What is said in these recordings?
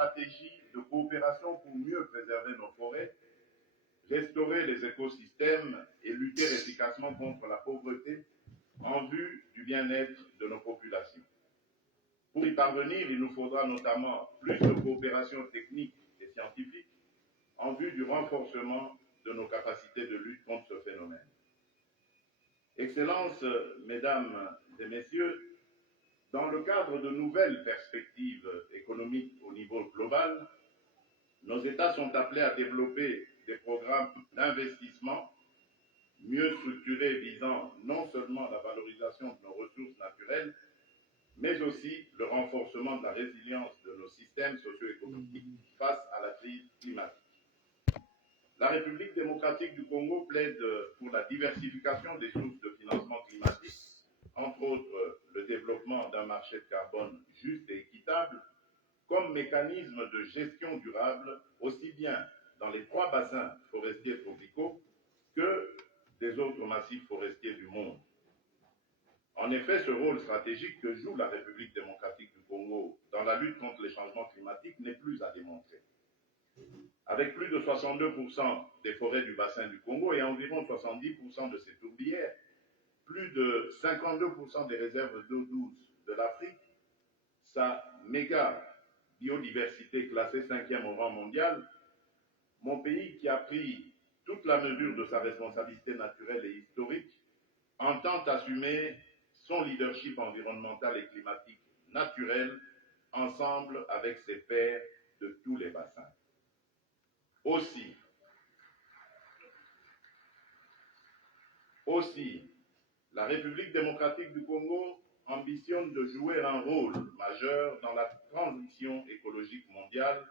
stratégies de coopération pour mieux préserver nos forêts, restaurer les écosystèmes et lutter efficacement contre la pauvreté en vue du bien-être de nos populations. Pour y parvenir, il nous faudra notamment plus de coopération technique et scientifique en vue du renforcement de nos capacités de lutte contre ce phénomène. Excellences, Mesdames et Messieurs, dans le cadre de nouvelles perspectives économiques au niveau global, nos États sont appelés à développer des programmes d'investissement mieux structurés visant non seulement la valorisation de nos ressources naturelles, mais aussi le renforcement de la résilience de nos systèmes socio-économiques face à la crise climatique. La République démocratique du Congo plaide pour la diversification des sources de financement climatique, entre autres le développement d'un marché de carbone juste et équitable, comme mécanisme de gestion durable, aussi bien dans les 3 bassins forestiers tropicaux que des autres massifs forestiers du monde. En effet, ce rôle stratégique que joue la République démocratique du Congo dans la lutte contre les changements climatiques n'est plus à démontrer. Avec plus de 62% des forêts du bassin du Congo et environ 70% de ses tourbières, plus de 52% des réserves d'eau douce de l'Afrique, sa méga biodiversité classée 5e au rang mondial, mon pays qui a pris toute la mesure de sa responsabilité naturelle et historique entend assumer son leadership environnemental et climatique naturel ensemble avec ses pairs de tous les bassins. Aussi, la République démocratique du Congo ambitionne de jouer un rôle majeur dans la transition écologique mondiale,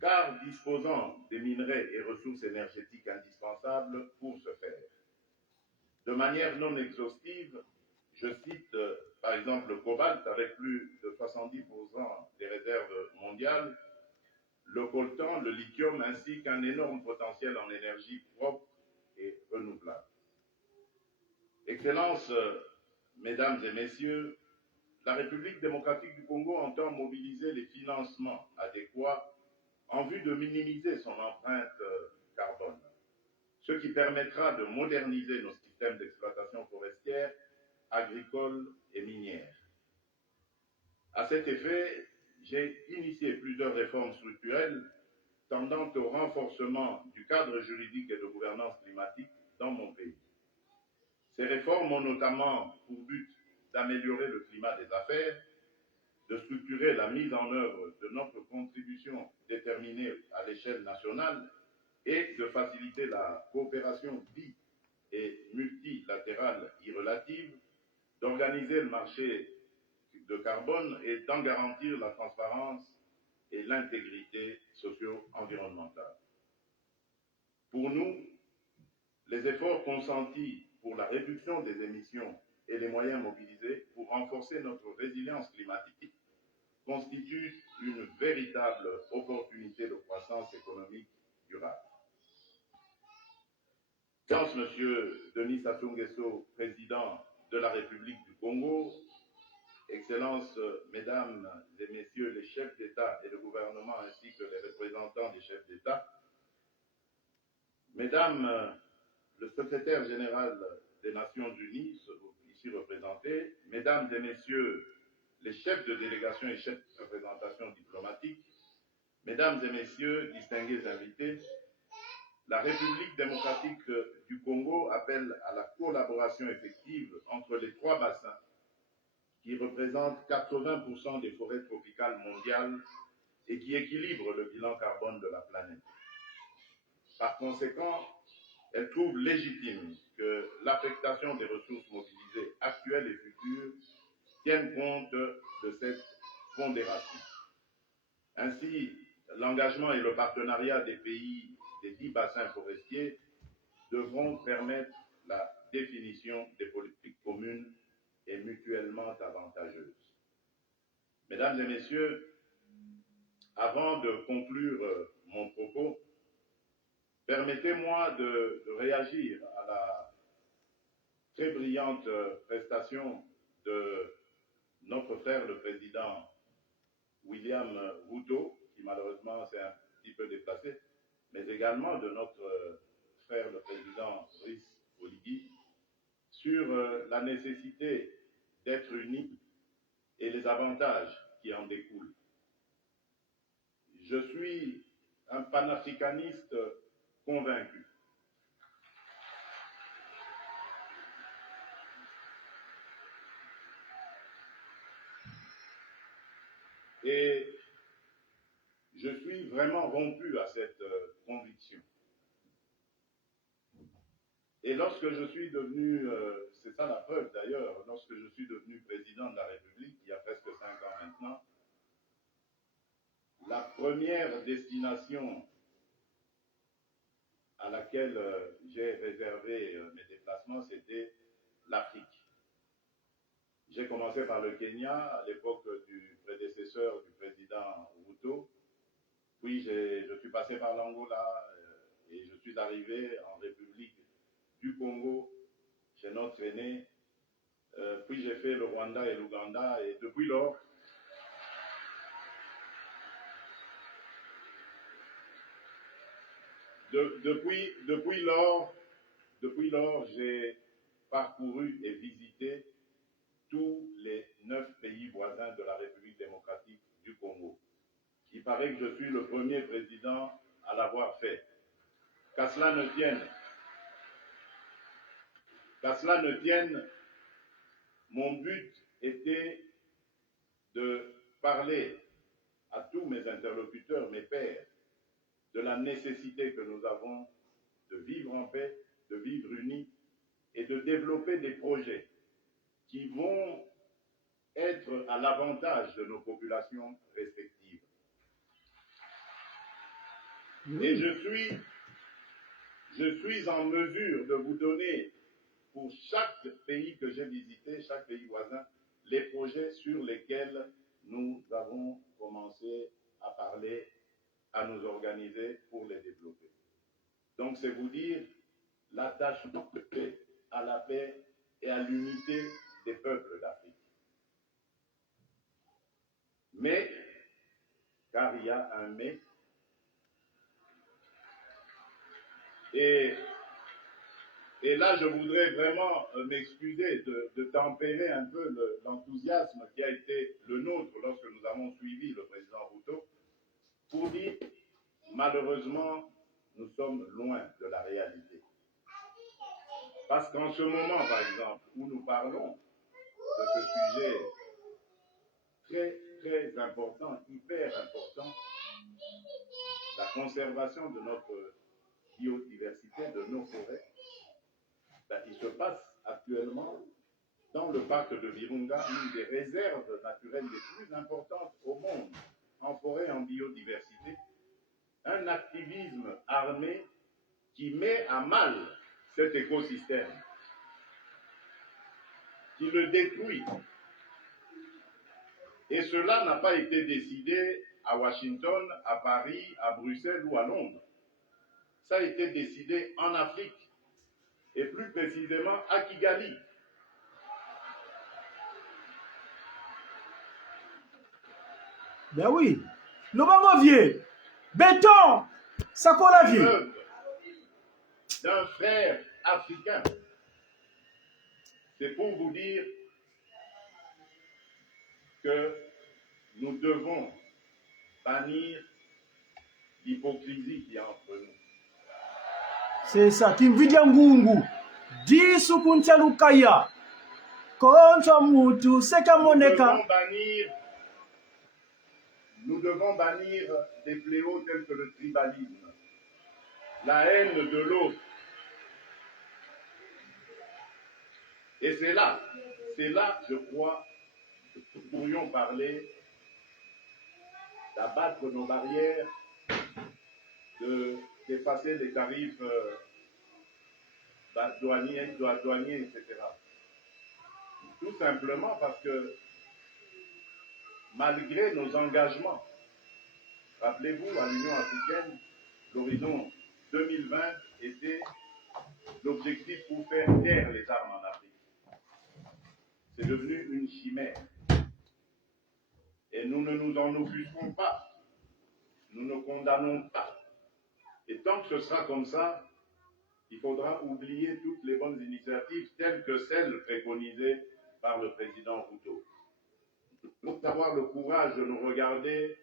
car disposant des minerais et ressources énergétiques indispensables pour ce faire. De manière non exhaustive, je cite par exemple le cobalt avec plus de 70% des réserves mondiales, le coltan, le lithium ainsi qu'un énorme potentiel en énergie propre et renouvelable. Excellences, Mesdames et Messieurs, la République démocratique du Congo entend mobiliser les financements adéquats en vue de minimiser son empreinte carbone, ce qui permettra de moderniser nos systèmes d'exploitation forestière, agricole et minière. À cet effet, j'ai initié plusieurs réformes structurelles tendant au renforcement du cadre juridique et de gouvernance climatique dans mon pays. Ces réformes ont notamment pour but d'améliorer le climat des affaires, de structurer la mise en œuvre de notre contribution déterminée à l'échelle nationale et de faciliter la coopération bi- et multilatérale irrelative, d'organiser le marché de carbone et d'en garantir la transparence et l'intégrité socio-environnementale. Pour nous, les efforts consentis pour la réduction des émissions et les moyens mobilisés pour renforcer notre résilience climatique constituent une véritable opportunité de croissance économique durable. Excellence Monsieur Denis Sassou Nguesso, président de la République du Congo, Excellences, Mesdames et Messieurs les chefs d'État et de gouvernement ainsi que les représentants des chefs d'État, Mesdames, le secrétaire général des Nations Unies, ici représenté, Mesdames et Messieurs les chefs de délégation et chefs de représentation diplomatique, Mesdames et Messieurs, distingués invités, la République démocratique du Congo appelle à la collaboration effective entre les 3 bassins qui représentent 80% des forêts tropicales mondiales et qui équilibrent le bilan carbone de la planète. Par conséquent, elle trouve légitime que l'affectation des ressources mobilisées actuelles et futures tienne compte de cette pondération. Ainsi, l'engagement et le partenariat des pays des 10 bassins forestiers devront permettre la définition des politiques communes et mutuellement avantageuses. Mesdames et Messieurs, avant de conclure mon propos, permettez-moi de réagir à la très brillante prestation de notre frère le président William Ruto, qui également de notre frère le président Brice Oligui sur la nécessité d'être unis et les avantages qui en découlent. Je suis un panafricaniste convaincu. Et je suis vraiment rompu à cette conviction. Et lorsque je suis devenu, c'est ça la preuve d'ailleurs, lorsque je suis devenu président de la République, il y a presque 5 ans maintenant, la première destination à laquelle j'ai réservé mes déplacements, c'était l'Afrique. J'ai commencé par le Kenya, à l'époque du prédécesseur du président Ruto, puis je suis passé par l'Angola et je suis arrivé en République du Congo, chez notre aîné, puis j'ai fait le Rwanda et l'Ouganda, et depuis lors, depuis lors, j'ai parcouru et visité tous les 9 pays voisins de la République démocratique du Congo. Il paraît que je suis le premier président à l'avoir fait. Qu'à cela ne tienne, mon but était de parler à tous mes interlocuteurs, mes pairs, de la nécessité que nous avons de vivre en paix, de vivre unis et de développer des projets qui vont être à l'avantage de nos populations respectives. Et je suis en mesure de vous donner, pour chaque pays que j'ai visité, chaque pays voisin, les projets sur lesquels nous avons commencé à parler, à nous organiser pour les développer. Donc c'est vous dire l'attachement que j'ai à la paix et à l'unité des peuples d'Afrique. Mais, car il y a un mais, et là je voudrais vraiment m'excuser de tempérer un peu l'enthousiasme qui a été le nôtre lorsque nous avons suivi le président Ruto, pour dire, malheureusement, nous sommes loin de la réalité. Parce qu'en ce moment, par exemple, où nous parlons de ce sujet très, très important, hyper important, la conservation de notre biodiversité, de nos forêts, ben, il se passe actuellement dans le parc de Virunga, une des réserves naturelles les plus importantes au monde, en forêt, en biodiversité, un activisme armé qui met à mal cet écosystème, qui le détruit. Et cela n'a pas été décidé à Washington, à Paris, à Bruxelles ou à Londres. Ça a été décidé en Afrique, et plus précisément à Kigali. Ben oui, le maman vieux, béton, ça colle la vie. D'un frère africain. C'est pour vous dire que nous devons bannir l'hypocrisie qui est entre nous. C'est ça, Kimvidia Ngungu, Disu Kuntalukaya, Koncha Mutu, Seka Moneka. Nous devons bannir des fléaux tels que le tribalisme, la haine de l'autre. Et c'est là, je crois, que nous pourrions parler d'abattre nos barrières, d'effacer les tarifs douaniers, etc. Tout simplement parce que, malgré nos engagements, rappelez-vous, à l'Union africaine, l'horizon 2020 était l'objectif pour faire taire les armes en Afrique. C'est devenu une chimère. Et nous ne nous en offusquons pas. Nous ne condamnons pas. Et tant que ce sera comme ça, il faudra oublier toutes les bonnes initiatives telles que celles préconisées par le président Ruto. Nous devons avoir le courage de nous regarder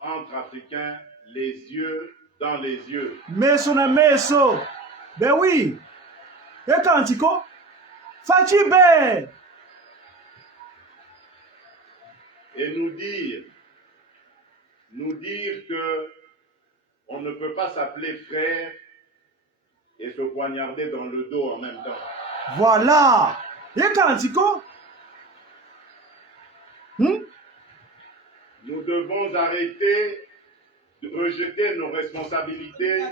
entre Africains, les yeux dans les yeux. Meso na meso. Ben oui. Et Kanchiko, Fachibe. Et nous dire que on ne peut pas s'appeler frère et se poignarder dans le dos en même temps. Voilà. Et Kanchiko, nous devons arrêter de rejeter nos responsabilités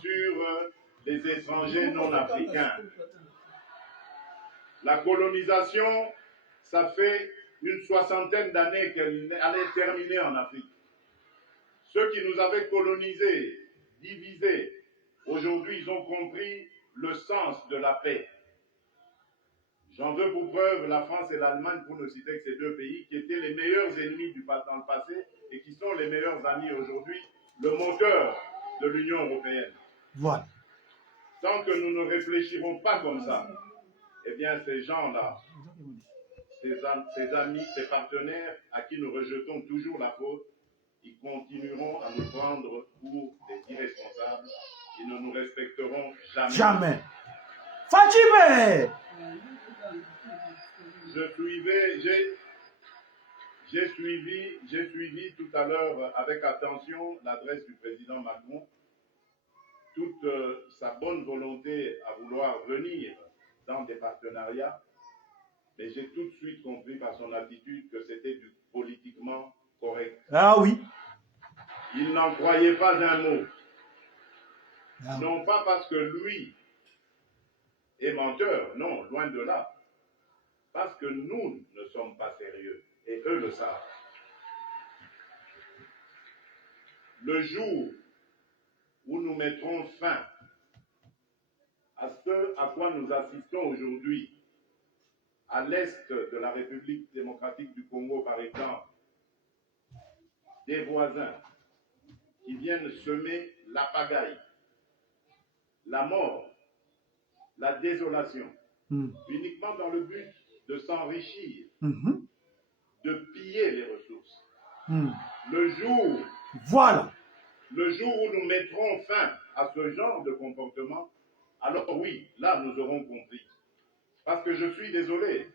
sur les étrangers non africains. La colonisation, ça fait une 60aine d'années qu'elle allait terminer en Afrique. Ceux qui nous avaient colonisés, divisés, aujourd'hui ils ont compris le sens de la paix. J'en veux pour preuve la France et l'Allemagne, pour ne citer que ces deux pays, qui étaient les meilleurs ennemis dans le passé et qui sont les meilleurs amis aujourd'hui, le moteur de l'Union européenne. Voilà. Tant que nous ne réfléchirons pas comme ça, eh bien ces gens-là, ces amis, ces partenaires à qui nous rejetons toujours la faute, ils continueront à nous prendre pour des irresponsables. Ils ne nous respecteront jamais. Jamais. Fachibe. J'ai suivi tout à l'heure avec attention l'adresse du président Macron, toute sa bonne volonté à vouloir venir dans des partenariats, mais j'ai tout de suite compris par son attitude que c'était du politiquement correct. Ah oui. Il n'en croyait pas un mot. Ah. Non pas parce que lui est menteur, non, loin de là. Parce que nous ne sommes pas sérieux, et eux le savent. Le jour où nous mettrons fin à ce à quoi nous assistons aujourd'hui, à l'est de la République démocratique du Congo, par exemple, des voisins qui viennent semer la pagaille, la mort, la désolation, uniquement dans le but de s'enrichir, de piller les ressources. Le jour où nous mettrons fin à ce genre de comportement, alors oui, là nous aurons compris. Parce que je suis désolé,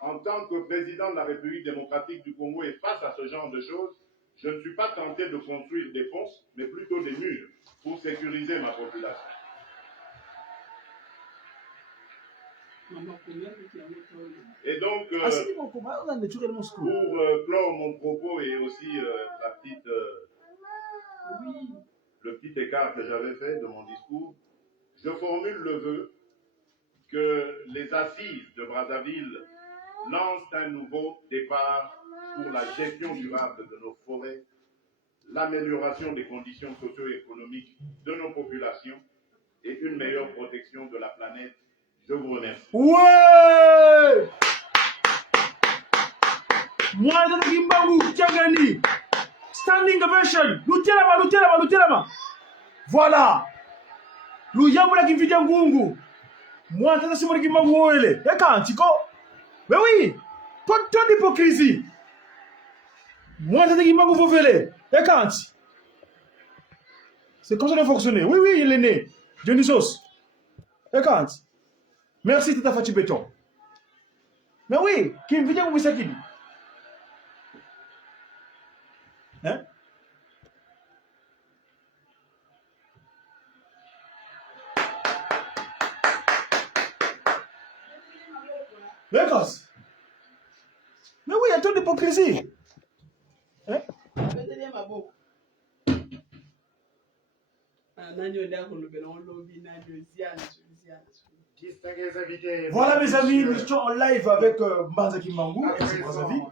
en tant que président de la République démocratique du Congo et face à ce genre de choses, je ne suis pas tenté de construire des ponts, mais plutôt des murs pour sécuriser ma population. Et donc, pour clore mon propos et aussi le petit écart que j'avais fait de mon discours, je formule le vœu que les assises de Brazzaville lancent un nouveau départ pour la gestion durable de nos forêts, l'amélioration des conditions socio-économiques de nos populations et une meilleure protection de la planète. Je vous remercie. Ouais! Moi, je Kimbangu, Tchagani. Standing ovation. Lutelama. Voilà. Luyamula Kimvita Ngungu. Moi, je suis Kimbangu Oele. Et quand, Chico? Mais oui. Pas d'hypocrisie. Moi, je suis Kimbangu Fofele. Et quand? C'est comme ça que ça fonctionne. Oui, il est né. Dionysos. Et quand? Merci, Tata Fachibeton. Mais oui, qui me vient vous dire hein? Mais oui, il y a trop d'hypocrisie. Hein? Voilà mes amis, nous sommes en live avec Mbanza Kimbangu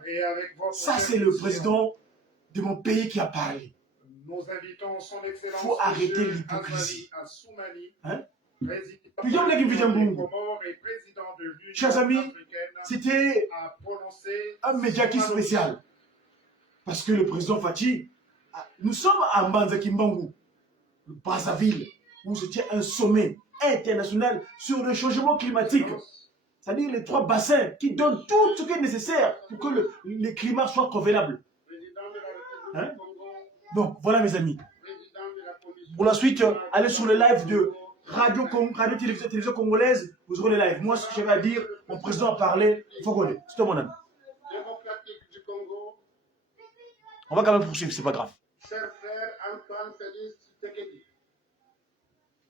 et avec ça c'est le président de mon pays qui a parlé. Nous invitons son excellence. Faut arrêter l'hypocrisie. Hein? Chers amis, c'était un médiatique spécial. Parce que le président Fachi, nous sommes à Mbanza Kimbangu. Brazzaville, où se tient un sommet international sur le changement climatique. C'est-à-dire les 3 bassins qui donnent tout ce qui est nécessaire pour que le climat soit convenable. Hein? Donc, voilà mes amis. Pour la suite, allez sur le live de Radio-Télévision Congolaise, vous aurez le live. Moi, ce que j'avais à dire, mon président a parlé, il faut qu'on ait. C'est mon ami. On va quand même poursuivre, c'est pas grave. Cher frère Antoine Félix Tshisekedi,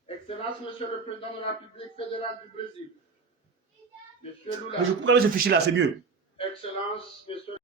Excellence, Monsieur le Président de la République fédérale du Brésil, Monsieur Lula, Mais je pourrais ce fichier là, c'est mieux. Excellence, Monsieur